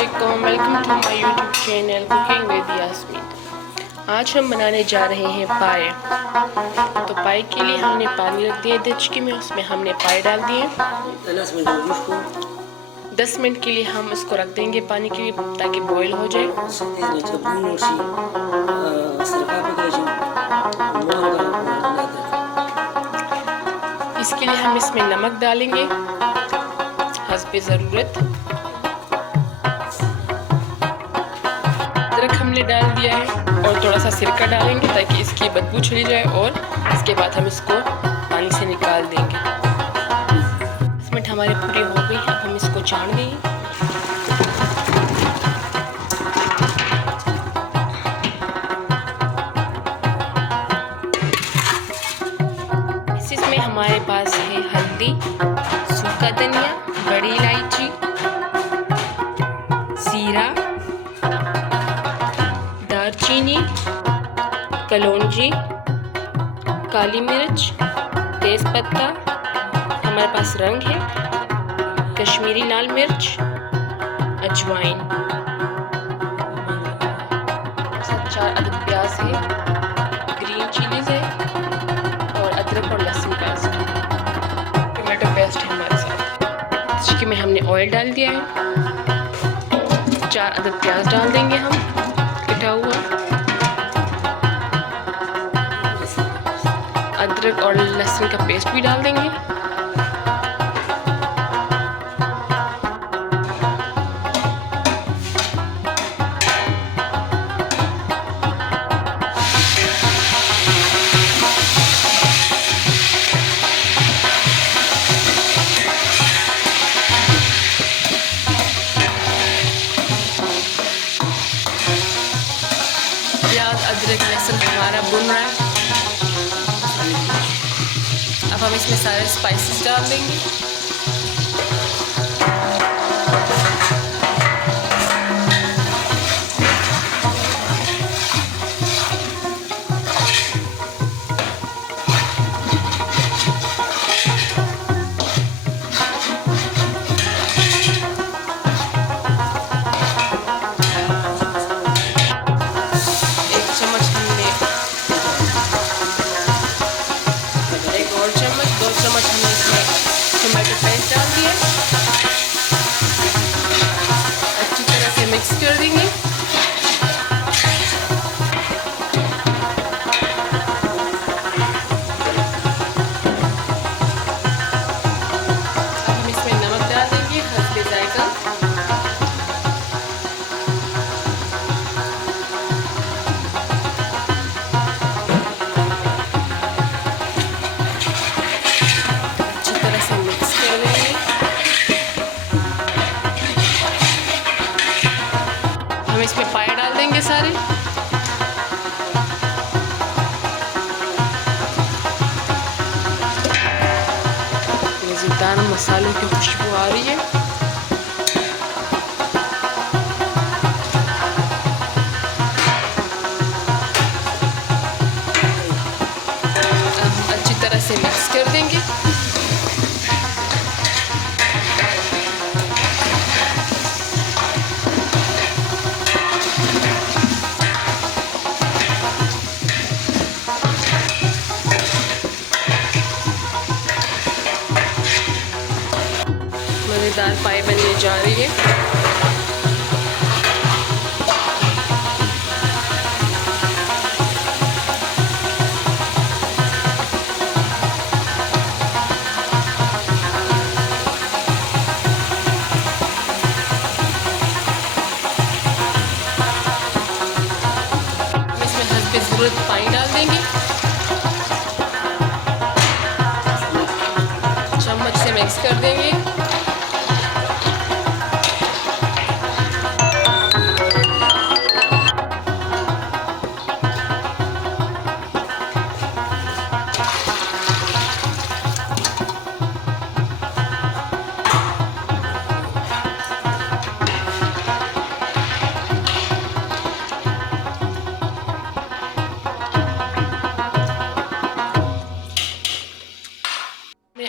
अस्सलामुअलैकुम, welcome to my YouTube channel cooking with Yasmeen. आज हम बनाने जा रहे हैं पाए। तो पाए के लिए हमने पानी रख दिया डेचकी में, उसमें हमने पाए डाल दिए। 10 मिनट के लिए हम इसको रख देंगे पानी के लिए ताकि बॉईल हो जाए। इसके लिए हम इसमें नमक डालेंगे हस्बे ज़रूरत। अदरक हमने डाल दिया है और थोड़ा सा सिरका डालेंगे ताकि इसकी बदबू चली जाए, और इसके बाद हम इसको पानी से निकाल देंगे। 10 मिनट हमारे पूरे हो गए, अब हम इसको छान देंगे। इसमें हमारे पास है हल्दी, सूखा धनिया, बड़ी इलायची, जीरा, दालचीनी, कलौंजी, काली मिर्च, तेज़पत्ता, हमारे पास रंग है, कश्मीरी लाल मिर्च, अजवाइन, 4 अदद प्याज है, ग्रीन चिलीज है और अदरक और लहसुन पेस्ट, टमाटो पेस्ट है हमारे साथ। इसके में हमने ऑयल डाल दिया है। 4 अदद प्याज डाल देंगे हम कटा हुआ। अदरक और लहसुन का पेस्ट भी डाल देंगे। प्याज अदरक लहसुन हमारा भुन रहा है। अब हम इसमें सारे स्पाइसेस डाल देंगे। टमाटो पेस्ट डाल दिए, अच्छी तरह से मिक्स कर देंगे। अब हम इसमें नमक डाल देंगे हस्बे जायका। हम इसमें पाए डाल देंगे सारे। मज़ेदार मसालों की खुशबू आ रही है। अब अच्छी तरह से मिक्स कर देंगे। मज़ेदार पाए बनने जा रही है। इसमें हस्बे ज़रूरत पानी डाल देंगे। चम्मच से मिक्स कर देंगे।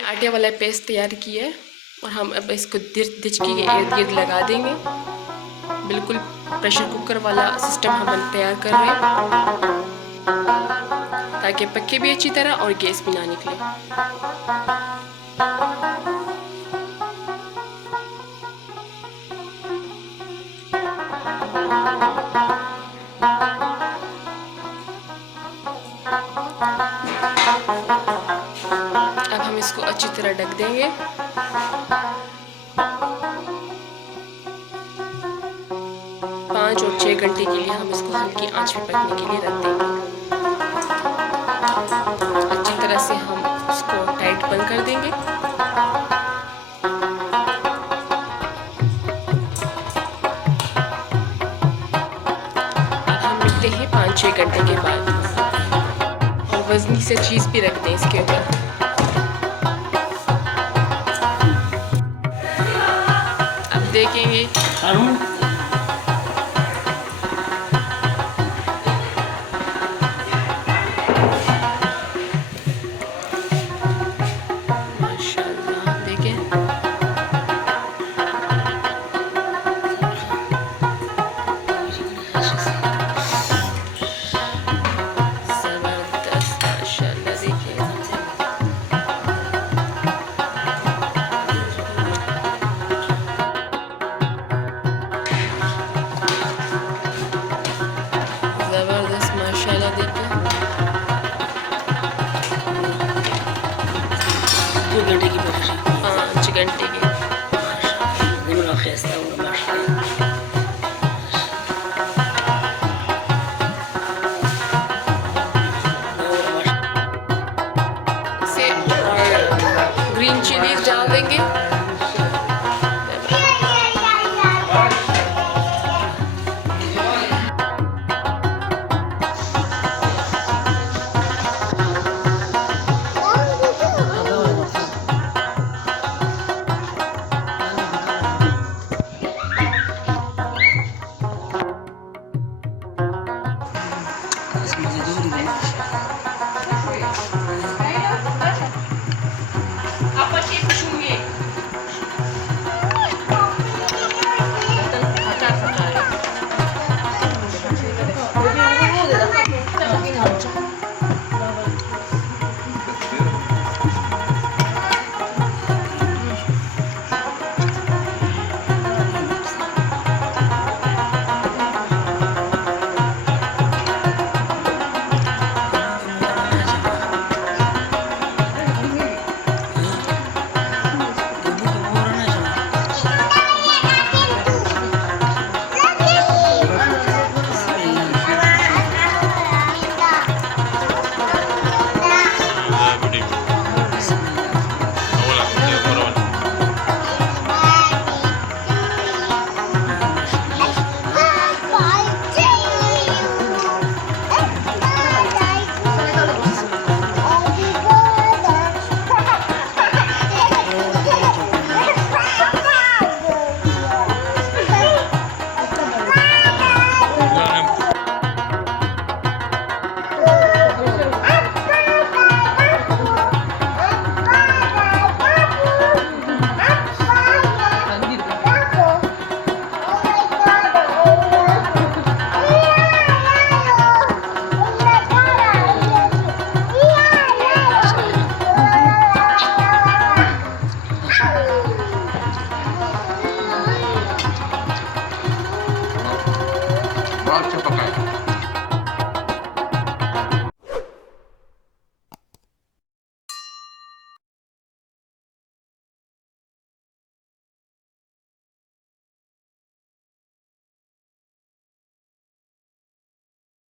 आटे वाला पेस्ट तैयार किया है और हम अब इसको डेचकी के इर्द गिर्द लगा देंगे। बिल्कुल प्रेशर कुकर वाला सिस्टम हम तैयार कर रहे हैं ताकि पके भी अच्छी तरह और गैस भी ना निकले। अब हम इसको अच्छी तरह ढक देंगे। 5 और 6 घंटे के लिए हम इसको हल्की आंच पे पकने के लिए रख देंगे। अच्छी तरह से हम इसको टाइट बंद कर देंगे। हम मिलते हैं 5-6 घंटे के बाद। और वजनी से चीज़ भी रख दें इसके ऊपर। अब देखेंगे घंटे के ग्रीन चिलीज डाल देंगे। अच्छा पकाए।